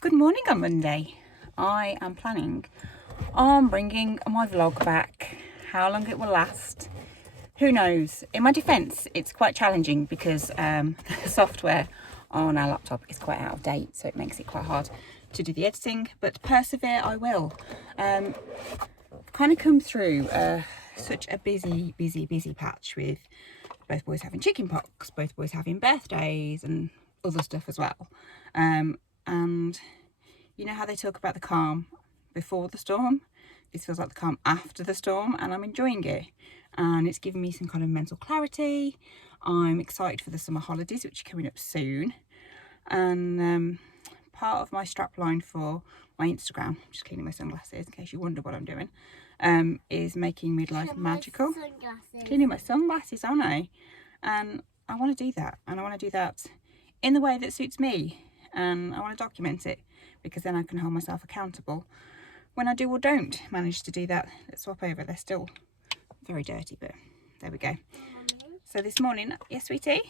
Good morning on Monday. I am planning on bringing my vlog back. How long it will last, who knows. In my defence, it's quite challenging because the software on our laptop is quite out of date, so it makes it quite hard to do the editing, but persevere I will. Kind of come through such a busy patch with both boys having chicken pox, both boys having birthdays and other stuff as well. And you know how they talk about the calm before the storm? This feels like the calm after the storm, and I'm enjoying it. And it's giving me some kind of mental clarity. I'm excited for the summer holidays, which are coming up soon. And part of my strap line for my Instagram, just cleaning my sunglasses in case you wonder what I'm doing, is making midlife magical. Cleaning my sunglasses, aren't I? And I want to do that. And I want to do that in the way that suits me. And I want to document it because then I can hold myself accountable when I do or don't manage to do that. Let's swap over. They're still very dirty, but there we go. So this morning, yes, sweetie?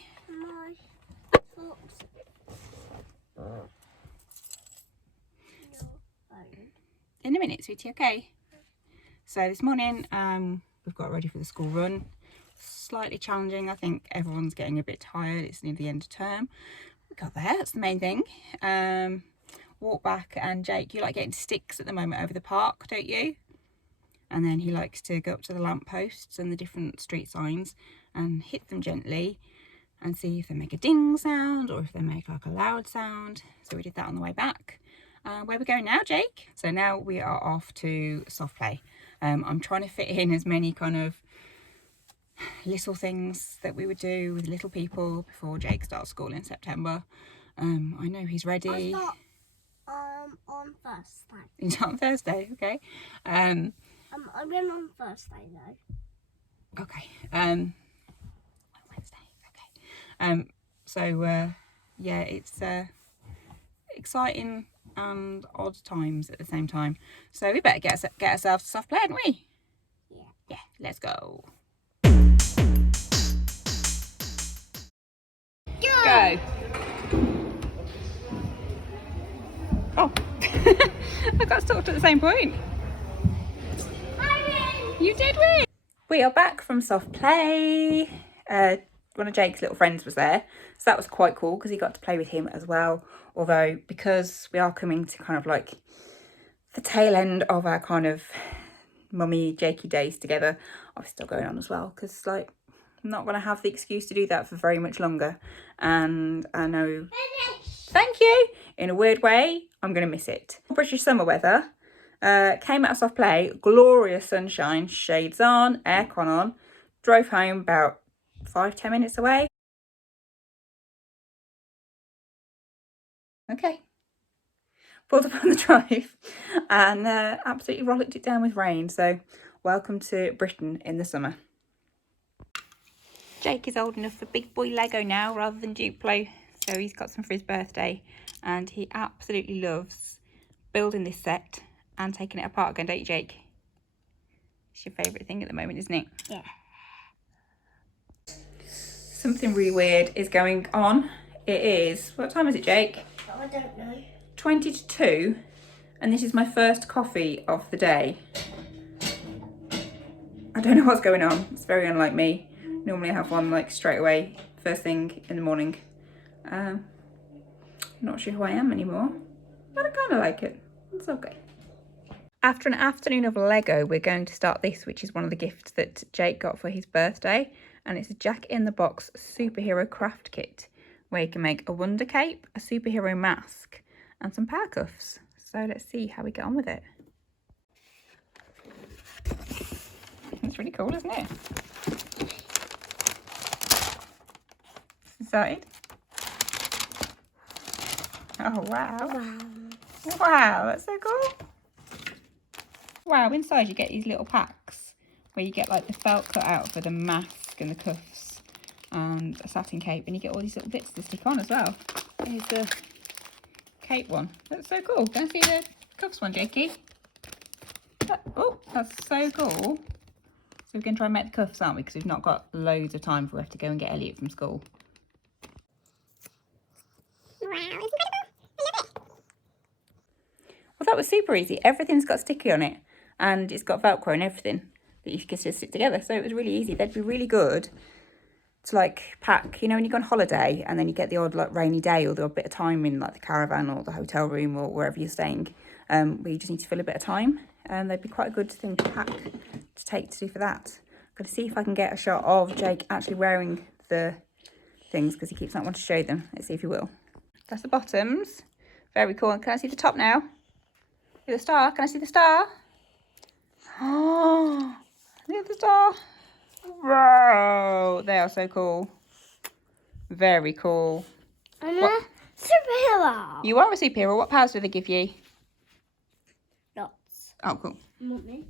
In a minute, sweetie, okay? So this morning, we've got ready for the school run. Slightly challenging. I think everyone's getting a bit tired. It's near the end of term. We got there, that's the main thing. Walk back, and Jake, you like getting sticks at the moment over the park, don't you? And then he likes to go up to the lampposts and the different street signs and hit them gently and see if they make a ding sound or if they make like a loud sound. So we did that on the way back. Where are we going now, Jake? So now we are off to soft play. I'm trying to fit in as many kind of little things that we would do with little people before Jake starts school in September. I know he's ready. I start on Thursday. You start on Thursday, okay. I'm in on Thursday though. Okay. Wednesday, okay. So yeah, it's exciting and odd times at the same time. So we better get ourselves to soft play, hadn't we? Yeah. Yeah, let's go. Go. Oh, I got stopped at the same point. You did win. We are back from soft play. One of Jake's little friends was there, so that was quite cool because he got to play with him as well. Although, because we are coming to kind of like the tail end of our kind of mummy Jakey days together, I'm still going on as well because like I'm not going to have the excuse to do that for very much longer. And I know, thank you, in a weird way, I'm going to miss it. British summer weather. Came out of soft play, glorious sunshine, shades on, aircon on, drove home about 5-10 minutes away. Okay. Pulled up on the drive and absolutely rollicked it down with rain. So welcome to Britain in the summer. Jake is old enough for big boy Lego now rather than Duplo. So he's got some for his birthday and he absolutely loves building this set and taking it apart again, don't you, Jake? It's your favourite thing at the moment, isn't it? Yeah. Something really weird is going on. It is, what time is it, Jake? I don't know. 20 to 2, and this is my first coffee of the day. I don't know what's going on. It's very unlike me. Normally I have one like straight away, first thing in the morning. Not sure who I am anymore, but I kind of like it. It's okay. After an afternoon of Lego, we're going to start this, which is one of the gifts that Jake got for his birthday. And it's a Jack in the Box superhero craft kit, where you can make a wonder cape, a superhero mask, and some power cuffs. So let's see how we get on with it. It's really cool, isn't it? Excited? Oh, wow. Wow, that's so cool. Wow, inside you get these little packs where you get like the felt cut out for the mask and the cuffs and a satin cape, and you get all these little bits to stick on as well. Here's the cape one. That's so cool. Can I see the cuffs one, Jakey? Oh, that's so cool. So we're going to try and make the cuffs, aren't we? Because we've not got loads of time, for we have to go and get Elliot from school. Wow, it's incredible. I love it. that was super easy. Everything's got sticky on it, and it's got Velcro and everything that you can just stick together. So it was really easy. They'd be really good to like pack, you know, when you go on holiday and then you get the odd like rainy day or the odd bit of time in like the caravan or the hotel room or wherever you're staying, where you just need to fill a bit of time. And they'd be quite a good thing to pack to take to do for that. I'm going to see if I can get a shot of Jake actually wearing the things because he keeps not wanting to show them. Let's see if he will. That's the bottoms. Very cool. Can I see the top now? See the star? Can I see the star? Oh, look at the star. Wow, they are so cool. Very cool. I'm a superhero. You are a superhero. What powers do they give you? Lots. Oh, cool. Mommy.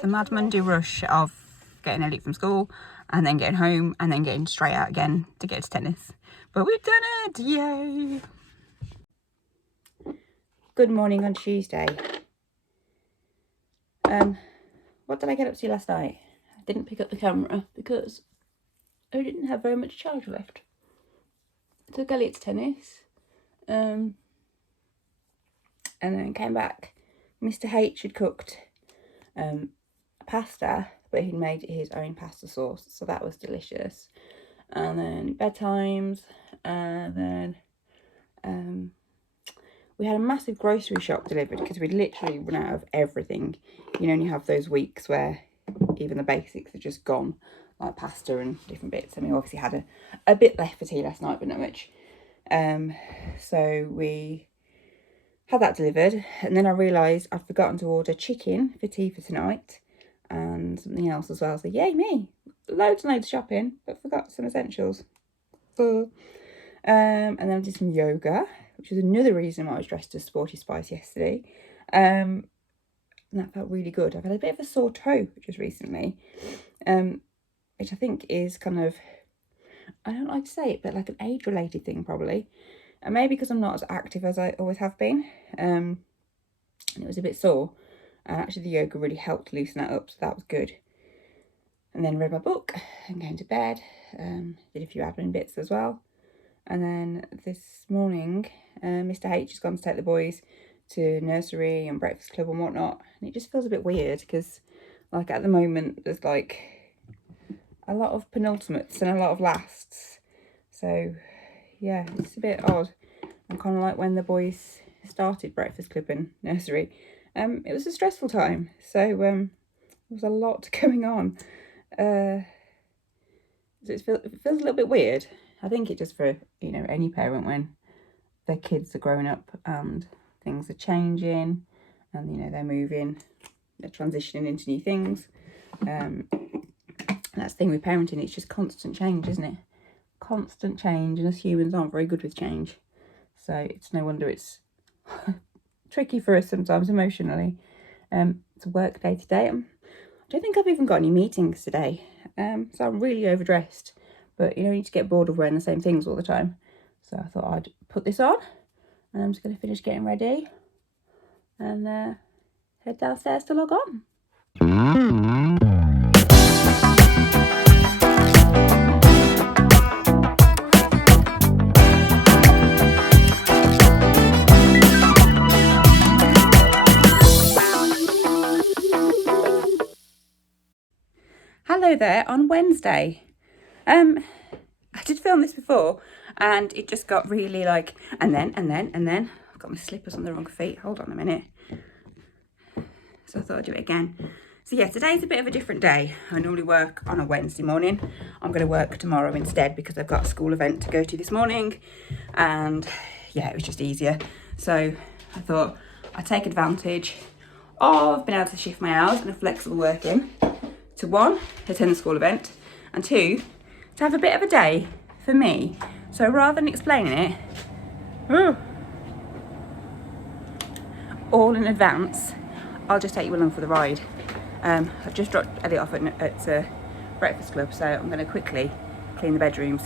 The mad Monday rush of getting Elliot from school and then getting home and then getting straight out again to get to tennis. But we've done it! Yay! Good morning on Tuesday. What did I get up to last night? I didn't pick up the camera because I didn't have very much charge left. I took Elliot to tennis. And then came back. Mr. H had cooked pasta, but he'd made his own pasta sauce, so that was delicious. And then bedtimes, and then we had a massive grocery shop delivered because we'd literally run out of everything. You know, and you have those weeks where even the basics are just gone, like pasta and different bits. And we obviously had a bit left for tea last night, but not much. So we had that delivered, and then I realised I'd forgotten to order chicken for tea for tonight and something else as well. So yay me, loads and loads of shopping, but forgot some essentials. And then I did some yoga, which is another reason why I was dressed as Sporty Spice yesterday. And that felt really good. I've had a bit of a sore toe just recently, which I think is kind of, I don't like to say it, but like an age-related thing probably. And maybe because I'm not as active as I always have been. And it was a bit sore. And actually the yoga really helped loosen that up, so that was good. And then read my book and came to bed. Did a few admin bits as well. And then this morning, Mr. H has gone to take the boys to nursery and breakfast club and whatnot. And it just feels a bit weird because, like, at the moment, there's, like, a lot of penultimates and a lot of lasts. So, yeah, it's a bit odd. And kind of like when the boys started breakfast club and nursery. It was a stressful time. So, there was a lot going on. So it feels a little bit weird. I think it just for, you know, any parent when their kids are growing up and things are changing and, you know, they're moving, they're transitioning into new things. And that's the thing with parenting, it's just constant change, isn't it? Constant change, and us humans aren't very good with change. So it's no wonder it's tricky for us sometimes emotionally. It's a work day today. I don't think I've even got any meetings today. So I'm really overdressed. But, you know, you need to get bored of wearing the same things all the time. So I thought I'd put this on. And I'm just going to finish getting ready. And head downstairs to log on. Hello there on Wednesday. I did film this before and it just got really like, and then, I've got my slippers on the wrong feet. Hold on a minute. So I thought I'd do it again. So yeah, today's a bit of a different day. I normally work on a Wednesday morning. I'm going to work tomorrow instead because I've got a school event to go to this morning. And yeah, it was just easier. So I thought I'd take advantage of being able to shift my hours and a flexible working to 1, attend the school event, and 2, to have a bit of a day for me. So rather than explaining it all in advance, I'll just take you along for the ride. I've just dropped Elliot off at breakfast club, so I'm going to quickly clean the bedrooms.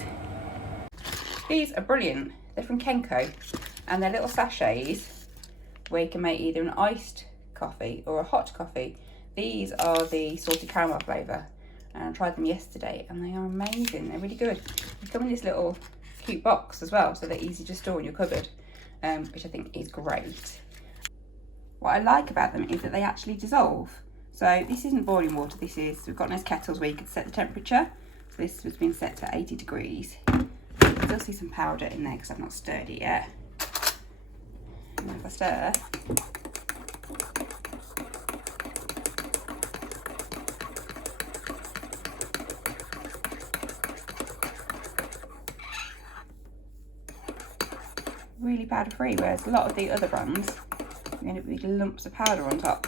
These are brilliant. They're from Kenko, and they're little sachets where you can make either an iced coffee or a hot coffee. These are the salted caramel flavour, and I tried them yesterday and they are amazing. They're really good. They come in this little cute box as well, so they're easy to store in your cupboard, which I think is great. what I like about them is that they actually dissolve. So this isn't boiling water, we've got nice kettles where you can set the temperature. So this has been set to 80 degrees. You can still see some powder in there because I've not stirred it yet. And if I stir, really powder free, whereas a lot of the other brands are going to be lumps of powder on top.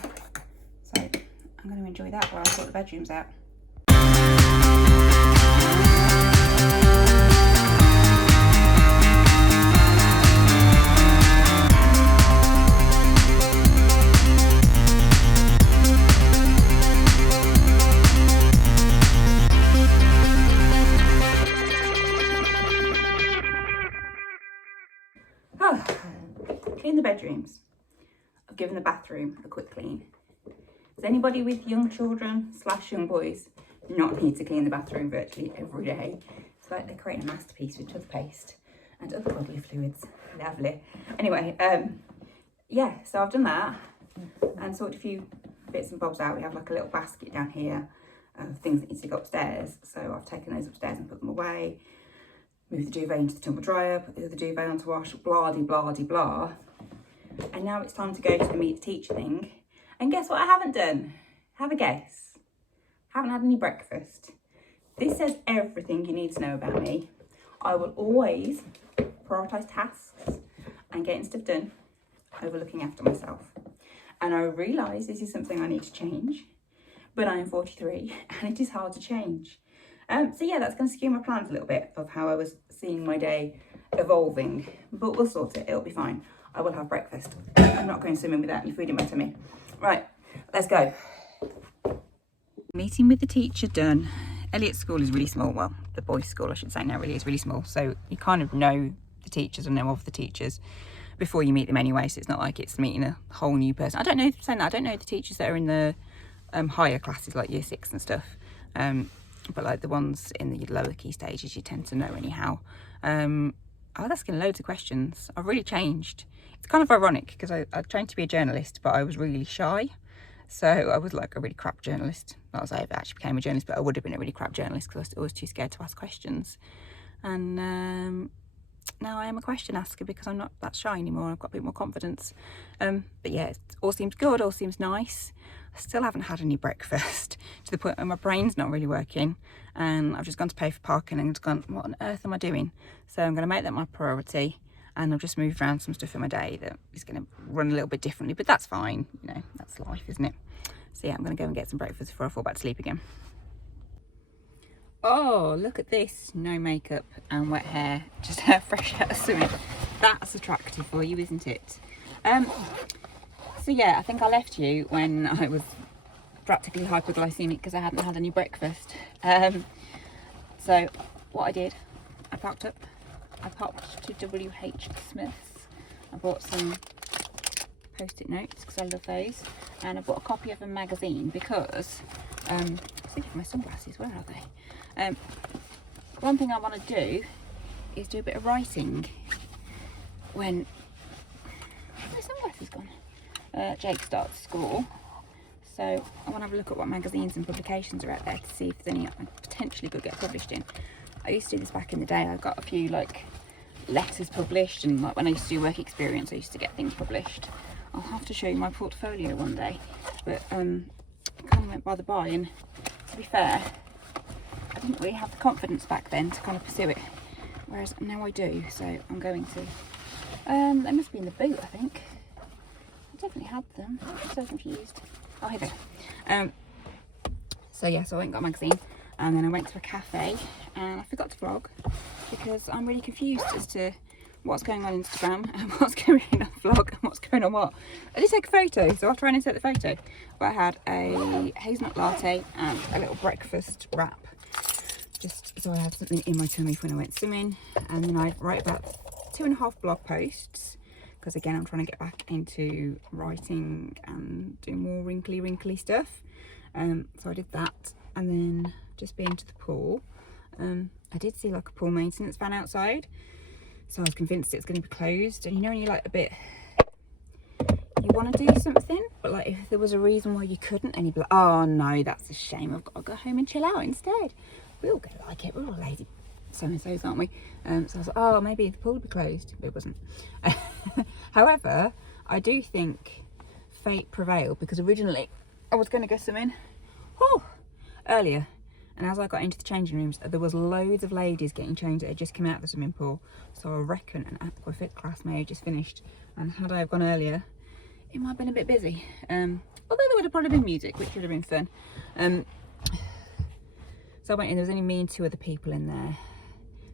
So I'm going to enjoy that while I sort the bedrooms out. Clean the bedrooms. I've given the bathroom a quick clean. Does anybody with young children / young boys not need to clean the bathroom virtually every day? It's like they're creating a masterpiece with toothpaste and other bodily fluids. Lovely. Anyway, yeah, so I've done that and sorted a few bits and bobs out. We have like a little basket down here of things that need to go upstairs. So I've taken those upstairs and put them away. Move the duvet into the tumble dryer, put the other duvet onto wash, blah de blah de blah. And now it's time to go to the meet the teacher thing. And guess what I haven't done? Have a guess. Haven't had any breakfast. This says everything you need to know about me. I will always prioritise tasks and getting stuff done over looking after myself. And I realise this is something I need to change, but I am 43 and it is hard to change. So yeah, that's going to skew my plans a little bit of how I was seeing my day evolving, but we'll sort it, it'll be fine. I will have breakfast. I'm not going swimming without any food in my tummy. Right, let's go. Meeting with the teacher done. Elliot's school is really small, well, the boys' school I should say now really is really small, so you kind of know the teachers and know of the teachers before you meet them anyway, so it's not like it's meeting a whole new person. I don't know, saying that, I don't know the teachers that are in the higher classes like year 6 and stuff. But like the ones in the lower key stages you tend to know anyhow. I was asking loads of questions. I've really changed. It's kind of ironic because I trained to be a journalist, but I was really shy. So I was like a really crap journalist. Not as I ever actually became a journalist, but I would have been a really crap journalist because I was too scared to ask questions. And now I am a question asker because I'm not that shy anymore. I've got a bit more confidence. But yeah, it all seems good, all seems nice. I still haven't had any breakfast to the point where my brain's not really working, and I've just gone to pay for parking and gone, what on earth am I doing? So I'm going to make that my priority, and I've just moved around some stuff in my day that is going to run a little bit differently, but that's fine, you know, that's life, isn't it? So yeah, I'm going to go and get some breakfast before I fall back to sleep again. Oh, look at this, no makeup and wet hair, just fresh out of swimming. That's attractive for you, isn't it? So yeah, I think I left you when I was practically hypoglycemic because I hadn't had any breakfast. So what I did, I packed up, I popped to WH Smith's. I bought some post-it notes because I love those, and I bought a copy of a magazine because I was thinking of my sunglasses, where are they? One thing I want to do is do a bit of writing when my sunglasses gone. Jake starts school, so I want to have a look at what magazines and publications are out there to see if there's any I potentially could get published in. I used to do this back in the day. I got a few like letters published, and like when I used to do work experience I used to get things published. I'll have to show you my portfolio one day, but kind of went by the by, and to be fair I didn't really have the confidence back then to kind of pursue it, whereas now I do, so I'm going to. They must be in the boot, I think. I definitely had them. I'm so confused. Oh, here they go. So yeah, so I went and got a magazine, and then I went to a cafe, and I forgot to vlog because I'm really confused as to what's going on Instagram and what's going on vlog and what's going on what. I did take a photo, so I'll try and insert the photo. But I had a hazelnut latte and a little breakfast wrap, just so I had something in my tummy for when I went swimming. And then I write about 2.5 blog posts, because again I'm trying to get back into writing and doing more wrinkly stuff. So I did that, and then just been to the pool. I did see like a pool maintenance van outside, so I was convinced it was going to be closed. And you know when you're like a bit, you want to do something, but like if there was a reason why you couldn't, and you'd be like, oh no, that's a shame, I've got to go home and chill out instead. We all get like it, we're all lazy so-and-sos, aren't we? So I was like, oh, maybe the pool would be closed, but it wasn't. However, I do think fate prevailed, because originally I was going to go swimming earlier, and as I got into the changing rooms, there was loads of ladies getting changed that had just come out of the swimming pool. So I reckon an aquafit class may have just finished, and had I have gone earlier, it might have been a bit busy. Although there would have probably been music, which would have been fun. So I went in, there was only me and 2 other people in there.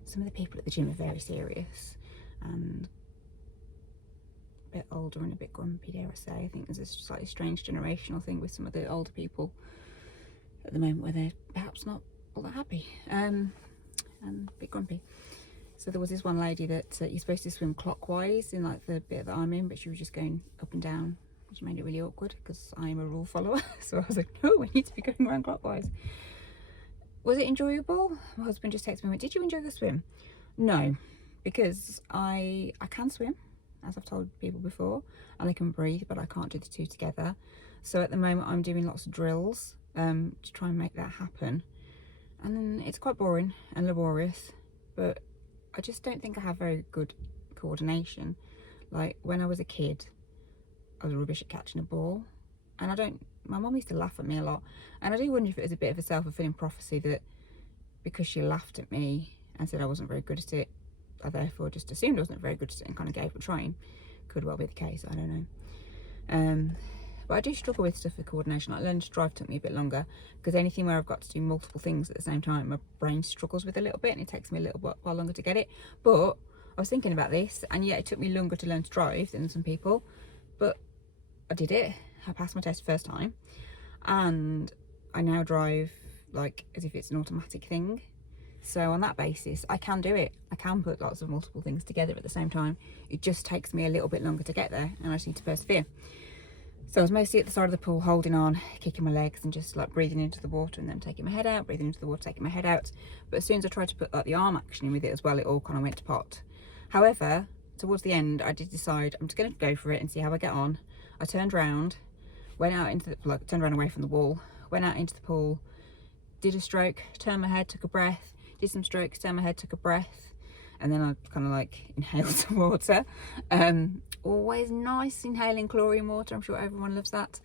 Some of the people at the gym are very serious and a bit older and a bit grumpy, dare I say. I think there's a slightly strange generational thing with some of the older people at the moment, where they're perhaps not all that happy and a bit grumpy. So there was this one lady that you're supposed to swim clockwise in like the bit that I'm in, but she was just going up and down, which made it really awkward because I'm a rule follower. So I was like, no, we need to be going around clockwise. Was it enjoyable? My husband just texted me and went, did you enjoy the swim? No, because I can swim, as I've told people before, and I can breathe, but I can't do the 2 together. So at the moment I'm doing lots of drills to try and make that happen. And then it's quite boring and laborious, but I just don't think I have very good coordination. Like when I was a kid, I was rubbish at catching a ball, and my mum used to laugh at me a lot, and I do wonder if it was a bit of a self-fulfilling prophecy that because she laughed at me and said I wasn't very good at it, I therefore just assumed I wasn't very good at it and kind of gave up trying. Could well be the case, I don't know. But I do struggle with stuff with coordination. Like learning to drive took me a bit longer, because anything where I've got to do multiple things at the same time, my brain struggles with a little bit, and it takes me a little while longer to get it. But I was thinking about this, and yet it took me longer to learn to drive than some people, but I did it. I passed my test first time, and I now drive like as if it's an automatic thing. So on that basis, I can do it. I can put lots of multiple things together at the same time. It just takes me a little bit longer to get there, and I just need to persevere. So I was mostly at the side of the pool, holding on, kicking my legs, and just like breathing into the water and then taking my head out, breathing into the water, taking my head out. But as soon as I tried to put like the arm action in with it as well, it all kind of went to pot. However, towards the end, I did decide I'm just going to go for it and see how I get on. I turned around, went out into the, turned around away from the wall, went out into the pool, did a stroke, turned my head, took a breath, did some strokes, turned my head, took a breath, and then I kind of like inhaled some water. Always nice inhaling chlorine water, I'm sure everyone loves that.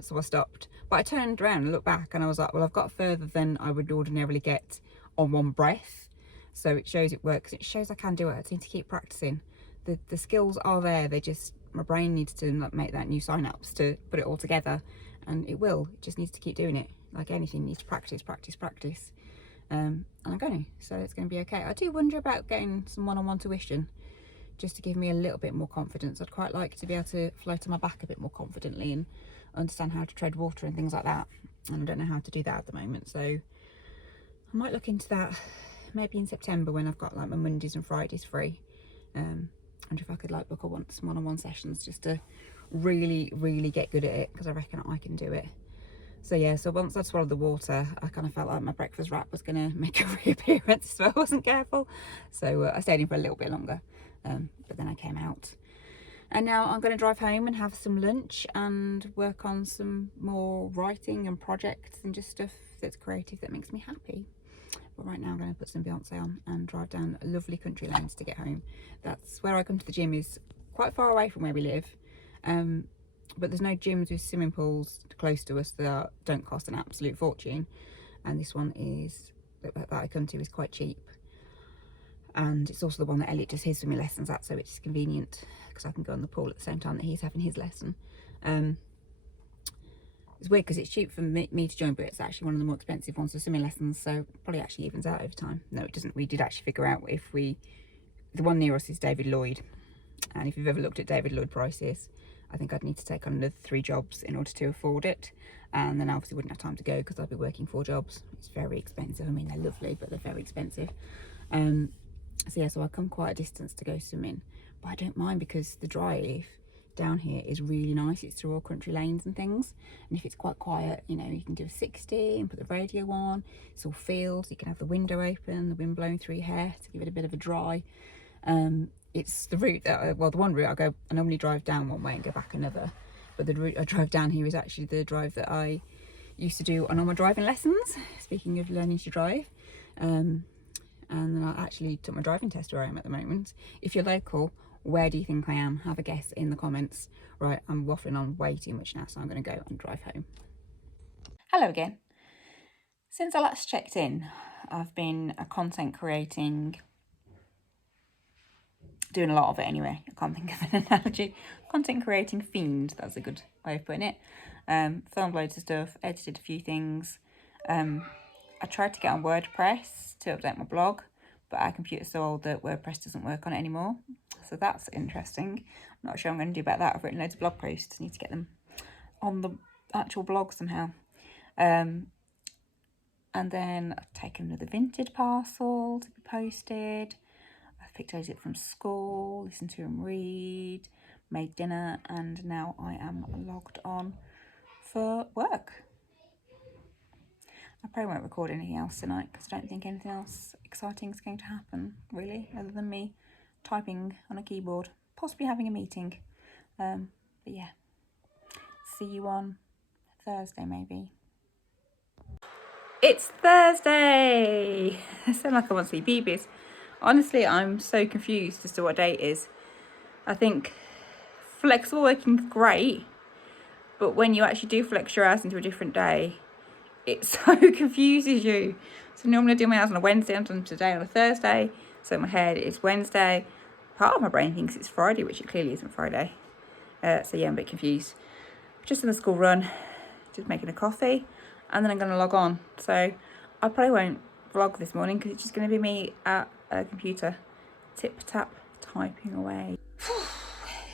So I stopped, but I turned around and looked back, and I was like, well, I've got further than I would ordinarily get on one breath. So it shows it works. It shows I can do it. I just need to keep practicing. The skills are there. They just, my brain needs to like make that new synapse to put it all together, and it will. It just needs to keep doing it. Like anything, you need to practice. And I'm going to, so it's going to be okay. I do wonder about getting some one-on-one tuition, just to give me a little bit more confidence. I'd quite like to be able to float on my back a bit more confidently and understand how to tread water and things like that, and I don't know how to do that at the moment. So I might look into that maybe in September, when I've got like my Mondays and Fridays free. And if I could like book some one-on-one sessions just to really get good at it, because I reckon I can do it. So yeah, so once I'd swallowed the water, I kind of felt like my breakfast wrap was going to make a reappearance if I wasn't careful. So I stayed in for a little bit longer, but then I came out. And now I'm going to drive home and have some lunch and work on some more writing and projects and just stuff that's creative that makes me happy. But right now I'm going to put some Beyonce on and drive down lovely country lanes to get home. That's where I come to the gym, is quite far away from where we live. But there's no gyms with swimming pools close to us that don't cost an absolute fortune. And this one is, that I come to, is quite cheap. And it's also the one that Elliot does his swimming lessons at, so it's convenient because I can go in the pool at the same time that he's having his lesson. It's weird because it's cheap for me to join, but it's actually one of the more expensive ones for swimming lessons, so probably actually evens out over time. No, it doesn't. We did actually figure out the one near us is David Lloyd, and if you've ever looked at David Lloyd prices, I think I'd need to take on another 3 jobs in order to afford it, and then I obviously wouldn't have time to go because I'd be working 4 jobs. It's very expensive. I mean, they're lovely, but they're very expensive. So yeah, so I come quite a distance to go swimming, but I don't mind because the drive down here is really nice. It's through all country lanes and things, and if it's quite quiet, you know, you can do a 60 and put the radio on. It's all fields. You can have the window open, the wind blowing through your hair to give it a bit of a dry. it's the route that well, the one route I normally drive down one way and go back another, but the route I drive down here is actually the drive that I used to do on all my driving lessons. Speaking of learning to drive, and I actually took my driving test where I am at the moment. If you're local, where do you think I am? Have a guess in the comments. Right, I'm waffling on way too much now, so I'm going to go and drive home. Hello again. Since I last checked in, I've been content creating, doing a lot of it anyway. I can't think of an analogy. Content creating fiend, that's a good way of putting it. Filmed loads of stuff, edited a few things. I tried to get on WordPress to update my blog, but our computer's so old that WordPress doesn't work on it anymore. So that's interesting. I'm not sure I'm going to do about that. I've written loads of blog posts. I need to get them on the actual blog somehow. And then I've taken another vintage parcel to be posted. I've picked those up from school, listened to them read, made dinner, and now I am logged on for work. I probably won't record anything else tonight because I don't think anything else exciting is going to happen, really, other than me typing on a keyboard, possibly having a meeting. But yeah, see you on Thursday, maybe. It's Thursday! I sound like I want to see BBs. Honestly, I'm so confused as to what day it is. I think flexible working is great, but when you actually do flex your hours into a different day, it so confuses you. So normally I do my hours on a Wednesday, I'm done today on a Thursday, so in my head it's Wednesday. Part of my brain thinks it's Friday, which it clearly isn't Friday. So yeah, I'm a bit confused. Just in the school run, just making a coffee, and then I'm going to log on. So I probably won't vlog this morning because it's just going to be me at a computer, tip-tap, typing away.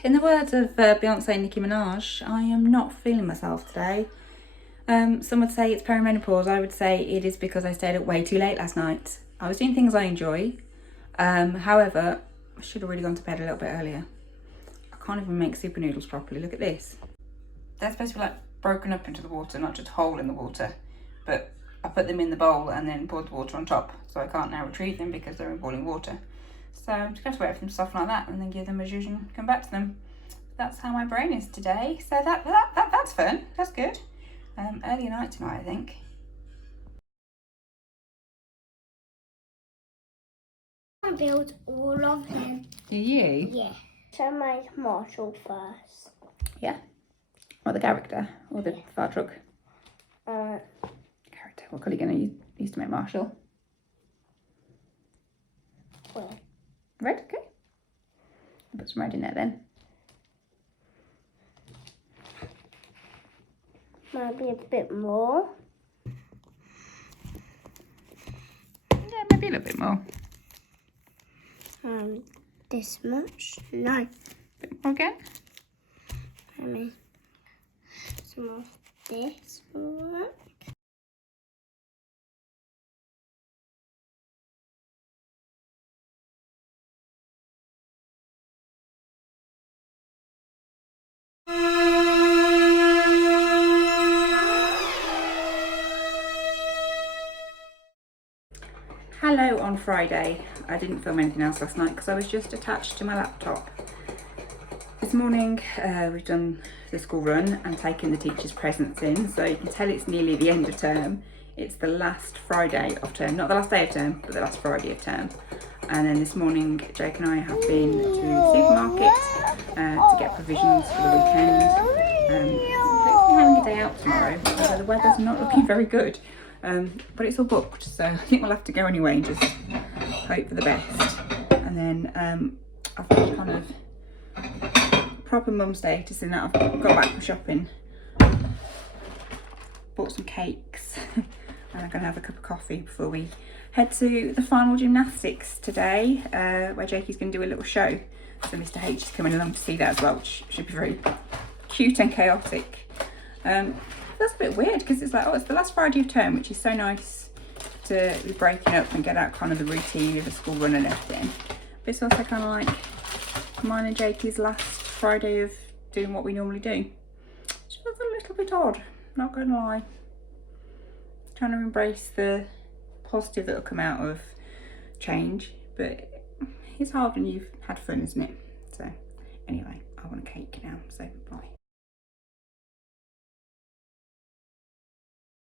In the words of Beyonce and Nicki Minaj, I am not feeling myself today. Some would say it's perimenopause. I would say it is because I stayed up way too late last night. I was doing things I enjoy. However, I should have really gone to bed a little bit earlier. I can't even make super noodles properly. Look at this. They're supposed to be like broken up into the water, not just whole in the water. But I put them in the bowl and then poured the water on top. So I can't now retrieve them because they're in boiling water. So I'm just going to wait for them to soften like that and then give them a zhuzh and come back to them. That's how my brain is today. So that's fun. That's good. Early night tonight, I think. I build all of them. Do you? Yeah. So make Marshall first. Yeah. Or the character, or the fire truck. Character. What colour are you going to use to make Marshall? Well. Red. Okay. I'll put some red in there then. Maybe a bit more. Yeah, maybe a little bit more. This much? No. Bit more again. Maybe some of this one. Hello on Friday. I didn't film anything else last night because I was just attached to my laptop. This morning we've done the school run and taken the teachers' presents in, so you can tell it's nearly the end of term. It's the last Friday of term, not the last day of term, but the last Friday of term. And then this morning Jake and I have been to the supermarket to get provisions for the weekend. Hopefully having a day out tomorrow, although the weather's not looking very good. But it's all booked, so I think we'll have to go anyway and just hope for the best. And then I've got kind of proper mum status in that I've got back from shopping, bought some cakes, and I'm going to have a cup of coffee before we head to the final gymnastics today, where Jakey's going to do a little show. So Mr H is coming along to see that as well, which should be very cute and chaotic. That's a bit weird because it's like, oh, it's the last Friday of term, which is so nice to be breaking up and get out kind of the routine of the school run and everything. But it's also kind of like mine and Jakey's last Friday of doing what we normally do. Which feels a little bit odd, not gonna lie. Trying to embrace the positive that will come out of change, but it's hard when you've had fun, isn't it? So anyway, I want a cake now, so